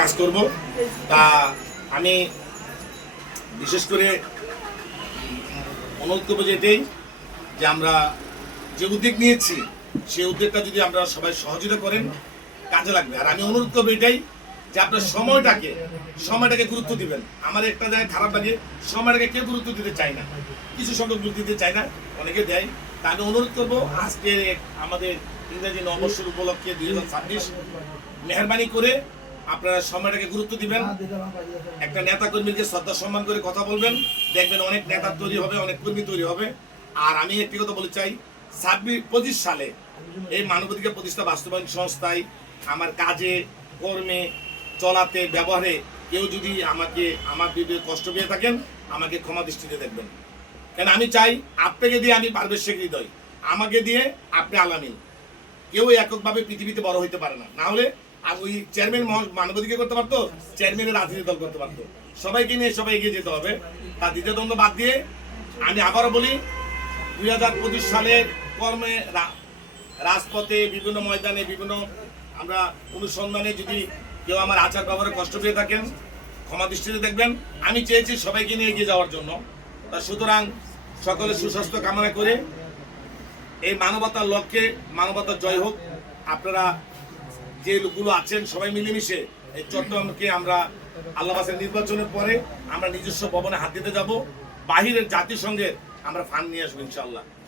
কাজ করব। তা আমি বিশেষ করে অনুরোধ করবো যে এটাই, যে আমরা যে উদ্যোগ নিয়েছি সেই উদ্যোগটা যদি আমরা সবাই সহযোগিতা করেন কাজে লাগবে। আর আমি অনুরোধ করবো এটাই, যে আপনার সময়টাকে গুরুত্ব দিবেন। আমার একটা জায়গায় খারাপ লাগে, সময়টাকে কেউ গুরুত্ব দিতে চায় না, কিছু সংখ্যক গুরুত্ব দিতে চায় না, অনেকে দেয়। তা আমি অনুরোধ করবো আজকে আমাদের ইংরেজি নববর্ষের উপলক্ষে 2026 মেহরবানি করে আপনারা সময়টাকে গুরুত্ব দিবেন। একটা নেতা কর্মীকে শ্রদ্ধা সম্মান করে কথা বলবেন, দেখবেন অনেক নেতা তৈরি হবে, অনেক কর্মী তৈরি হবে। আর আমি একটি কথা বলতে চাই, 26-25 সালে এই মানবাধিকার প্রতিষ্ঠা বাস্তবায়ন সংস্থায় আমার কাজে কর্মে চলাতে ব্যবহারে কেউ যদি আমার বিরুদ্ধে কষ্ট পেয়ে থাকেন, আমাকে ক্ষমা দৃষ্টিতে দেখবেন। কেন আমি চাই আপনাকে দিয়ে আমি পারভেজ শেখ হৃদয়, আমাকে দিয়ে আপনি আলামিন। কেউ এককভাবে পৃথিবীতে বড় হইতে পারে না। না হলে ওই চেয়ারম্যান মানবাধিকার করতে পারতো, চেয়ারম্যানের রাজনীতি দল করতে পারতো। সবাইকে নিয়ে সবাই এগিয়ে যেতে হবে। তার দ্বিতীয় দ্বন্দ্ব বাদ দিয়ে আমি আবারও বলি, 2025 সালের কর্মে রাজপথে বিভিন্ন ময়দানে বিভিন্ন আমরা অনুসন্ধানে যদি কেউ আমার আচার ব্যবহারে কষ্ট পেয়ে থাকেন, ক্ষমা দৃষ্টিতে দেখবেন। আমি চেয়েছি সবাইকে নিয়ে এগিয়ে যাওয়ার জন্য। তা সুতরাং সকলের সুস্বাস্থ্য কামনা করে এই মানবতার লক্ষ্যে মানবতার জয় হোক। আপনারা যে লোকগুলো আছেন সবাই মিলেমিশে এই চট্টগ্রামকে আমরা আল্লাহ বাসের নির্বাচনের পরে আমরা নিজস্ব ভবনে হাত দিতে যাব। বাহিরের জাতিসংঘের আমরা ফান্ড নিয়ে আসবো ইনশাআল্লাহ।